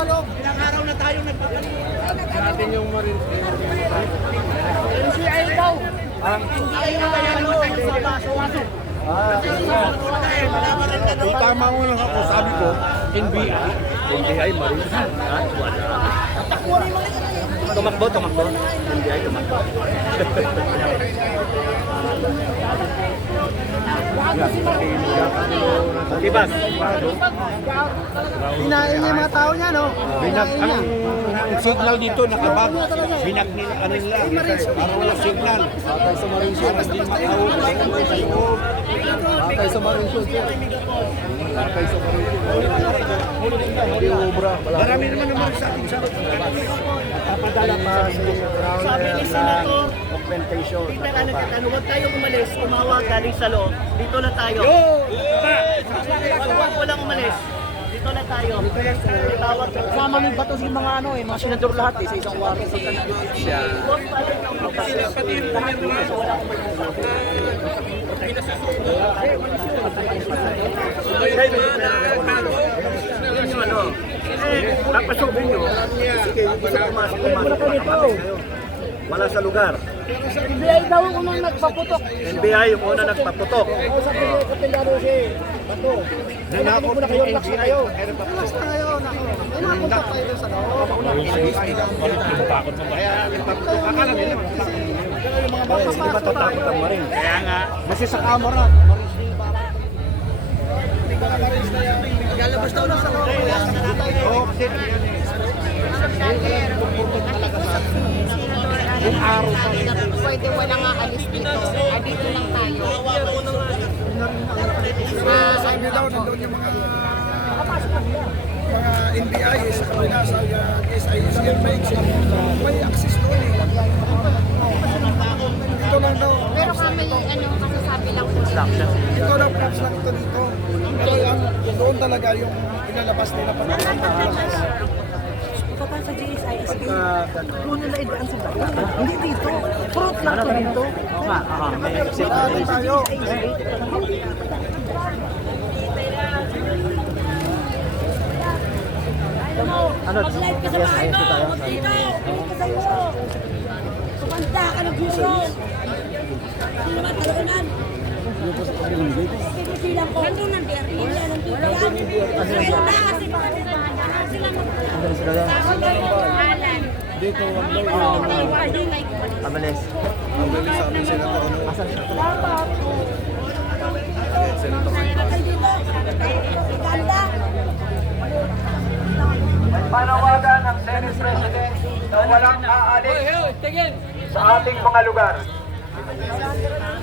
sa loob. Ilang araw na tayong nagpapalitan. Natin yung Marines. NCI daw. NCI na kaya naman tayo sa baso-waso. Tama mo lang ako, sabi ko, NBI Marines. Tumakbo. NBI tumakbo. Tibas. Hinain niya yung mga tao niya, no? Hinain niya. Ang signal dito nakabag. Binag nila para walang signal. Patay sa Marines. Para hindi makahuli. Patay sa Marines. Patay sa Marines. Marami naman naman sa ating sarap. Papadala pa sa ground. Sabi ni Senator, Augmentation. Peter, huwag tayong umalis, umawag galing sa loob. Dito na tayo. Huwag lang umalis. Dito na tayo. Tawag. Sama ng bato sa mga ano eh, mga senador lahat eh, sa isang wari. Boss, pala ng lahat dito, wala akong Napasubin nyo. Sige, pumasok. Wala sa lugar. NBI daw ang unang nagpaputok. NBI yung una nagpaputok. Sa Kapitanyado si Bato. Nanakot Muna kayo, yung relax na kayo. Relax na kayo, nako. Ay, nakapunta kayo sa loob. Kaya nagpaputok. Akala nila. Yung mga bata Hindi ba tatakot ang maring? Kaya nga. kasi sa camera. Lalabas daw na sa loob. Yung araw pa pwede walang aalis dito. Dito lang tayo. Sabi daw, nandun yung mga NBI sa kanila sa SIS may access doon eh. Ito lang daw. Pero kami, masasabi lang po. Ito lang props lang ito dito. Pero yan, doon talaga yung ilalabas nila pag Kapag sa GSIS, doon nila idaan sa dagat. Hindi dito. Fruit lang to dito. Oo nga. Marami tayo. Mag-live ka sa bahay mo. Dito. Dito sa iyo. Sumanda ka ng gulo. Hindi naman talaga nan. Silang ko. Nandun ng BRI. Wala nang BRI. Wala na kasi baka sila mag-ahalan. Dito, Amalis. Panawagan ng Senate President na walang aalis sa ating mga lugar.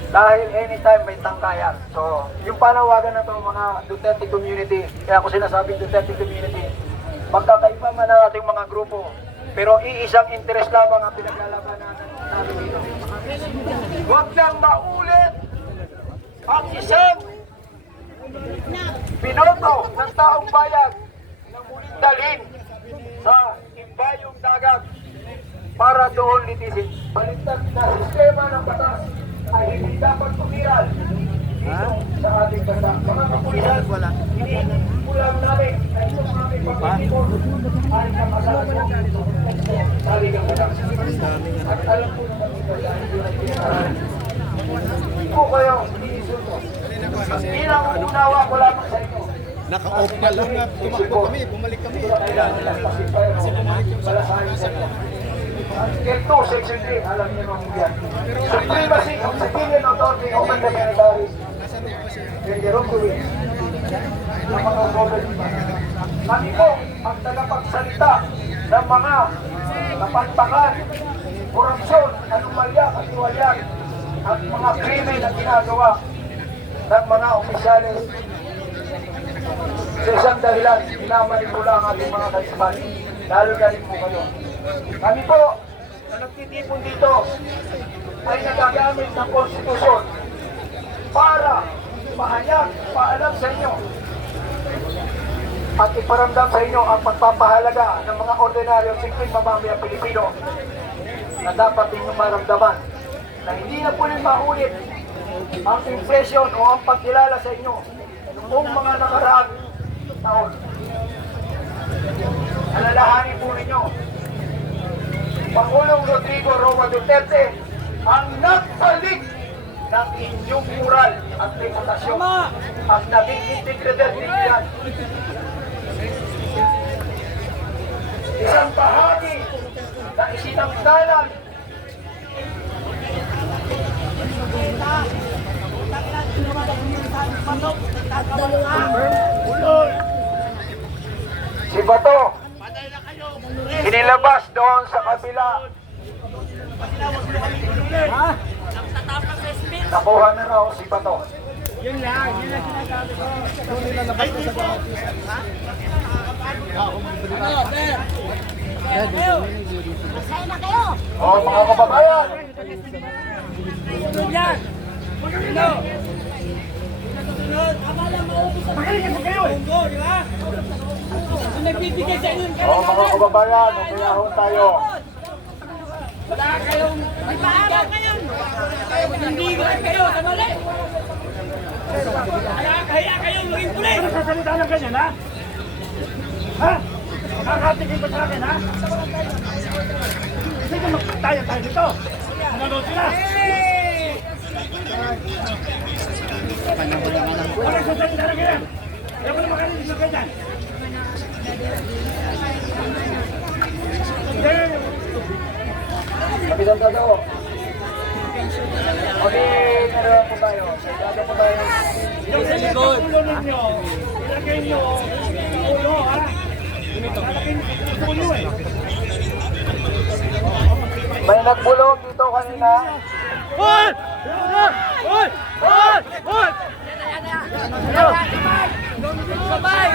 Dahil anytime may tangkayan. So, yung panawagan na to mga Duterte community, kaya ako sinasabing Duterte community, magkakaiba man ang ating mga grupo, pero iisang interes lamang ang pinaglalabanan natin dito. Huwag lang maulit ang isang binoto ng taong bayan na muling dalhin sa imbayong dagat para doon litisin. Baliktad na sistema ng batas ay hindi dapat tumiral dito sa ating bansa. Mga kapulisan, iniipulang namin na itong aming pagpapipon ay nakasalasan dito sa ligang batas. At alam po naman ito dahil yun ang pinakaral. Hindi po kayo iniisulto. Bilang unawa ko lamang sa inyo. Naka-off pa lang. Tumakbo kami, bumalik kami. Kasi bumalik yung salasahin sa inyo. Article 2, Section 3, alam niyo naman yan. Supremacy of civilian authority over the military. And the wrongdoing ng mga government. Kami po ang tagapagsalita ng mga napantakan, korupsyon, anomalya, katiwalyan, at mga krimen na ginagawa ng mga opisyalis. Sa isang dahilan, minamanipula ang ating mga kaisipan, lalo na rin po kayo. Kami po, na nagtitipon dito, ay nagagamit ng konstitusyon para mahayag, paalam sa inyo at iparamdam sa inyo ang pagpapahalaga ng mga ordinaryong simpleng mamamayang Pilipino na dapat inyong maramdaman na hindi na po rin maulit ang impresyon o ang pagkilala sa inyo noong mga nakaraang taon. Alalahanin alalahanin po ninyo, Pangulong Rodrigo Roa Duterte ang nagpalig ng inyong moral at reputasyon at naging integridad ninyo yan. Isang bahagi na isinanggalan si Bato, inilabas doon sa kabila. Nakuha na raw si Bato. Masaya na kayo. O mga kababayan, mga kababayan, magkayahon tayo. May paalam ngayon. Hindi kayo, tamali. Kaya kayo maging pulis. Nagsasalita ng ganyan, ha? Ha? Nakakatigil ba sa akin, ha? Sige, magtayo tayo dito. Nanonood sila. Nagsasalita ng ganyan. Ayaw ko na makalilig ng ganyan. Kapitan Dado. Okay, naroon po tayo. Dado po tayo. Yung sa likod. Ulo ninyo. Ilagay nyo. Ulo, ha? Ilagay ulo, eh. May nagbulong dito kanina. Hoy! Hoy! Hoy! Hoy! Sabay!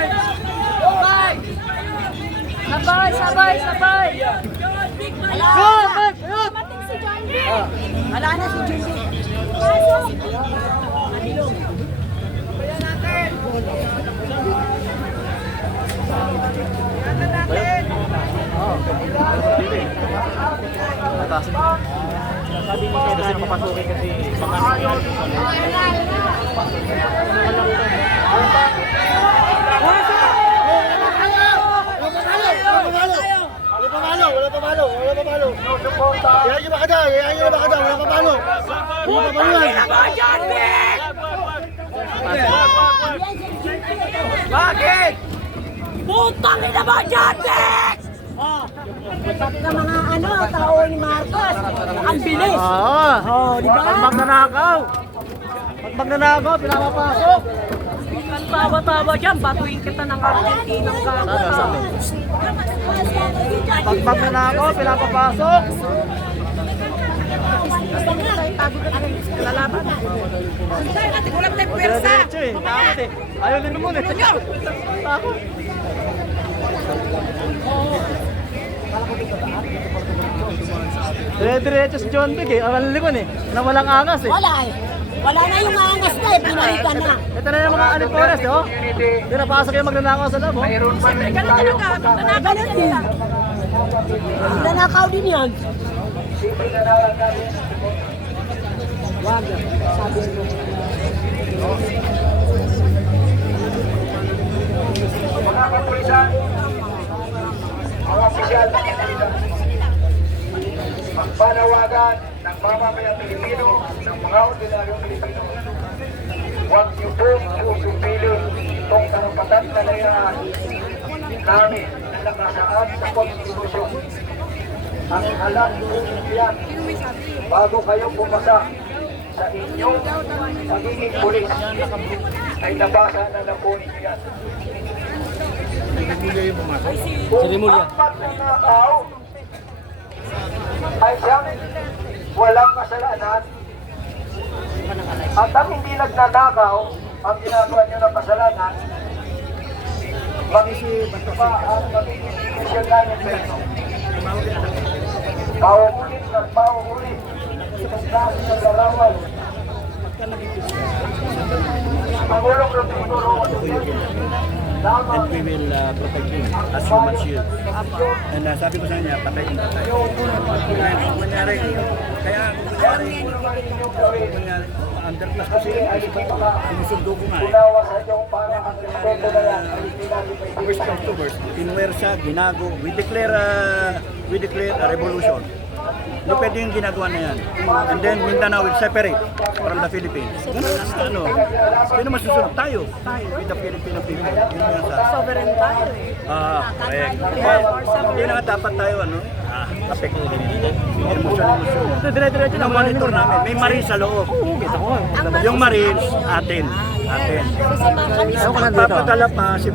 Sabay! Sabay! Sabay! Sabay! Dumating si John Vic! Wala na si John Vic. Pasok! Sabi niya kasi papasukin kasi Wala pa malo. Kaya nyo ba ka dyan? Wala pa malo. Bakit? Putang ina mo, John Vic! Pati na mga tao ni Marcos. Ang bilis. Di ba? Pag magnanakaw, pinapapasok. Ang tawa-tawa dyan, batuin kita ng Argentina ng gagawin. Pag magnanakaw, pinapapasok. Lalaban. Hindi natin ulang tayo pwersa. Diretso eh. Takot eh. Ayaw din naman eh. Takot. Diretso si John Vic eh. Ang likon eh. Na walang angas eh. Wala eh. Wala na yung angas na eh. Pinalitan na. Ito na yung mga alipores eh oh. Pinapasok yung magnanakaw sa loob oh. Mayroon pa rin Ganun tayo talaga. Nanakaw nila. Nanakaw din yan. simple na natin. Wag. Sabi mo. Mga kapulisan, mga opisyal ng kapulisan, magpanawagan ng mamamayang Pilipino, ng mga ordinaryong Pilipino, huwag niyo po susupilin itong karapatan na layaan namin na nakasaad sa konstitusyon. Ang halang po yan bago kayo pumasa sa inyong pagiging pulis ay nabasa na po ninyo yan. Kung apat na nakaw ay siyang walang kasalanan at ang hindi nagnanakaw ang ginagawa nyo ng kasalanan, magiging pa ang magiging special na ng peso. Pauulit at pauulit itong klase ng larawan. Pangulong Rodrigo Roa Duterte lamang We will protect him as human shield. And sabi ko sa kanya, patay yung patay. Kaya kung mangyari, underclass kasi sinusundo ko nga eh. Unawa sa inyong parang ang respeto na yan ay hindi natin may First come to first, Pinuwersa, Ginago, we declare a revolution. Hindi pwede yung ginagawa na yan. And then Mindanao will separate from the Philippines. Ganun ang ano. Sino masusunod? Tayo. Tayo with the Filipino people. Yun yung sa... Sovereign tayo eh. Correct. Hindi na nga dapat tayo apekto din nito. Emotion. Yung monitor namin. May marines sa loob. Yung marines, atin. Kasi mga kanina. Papadala pa si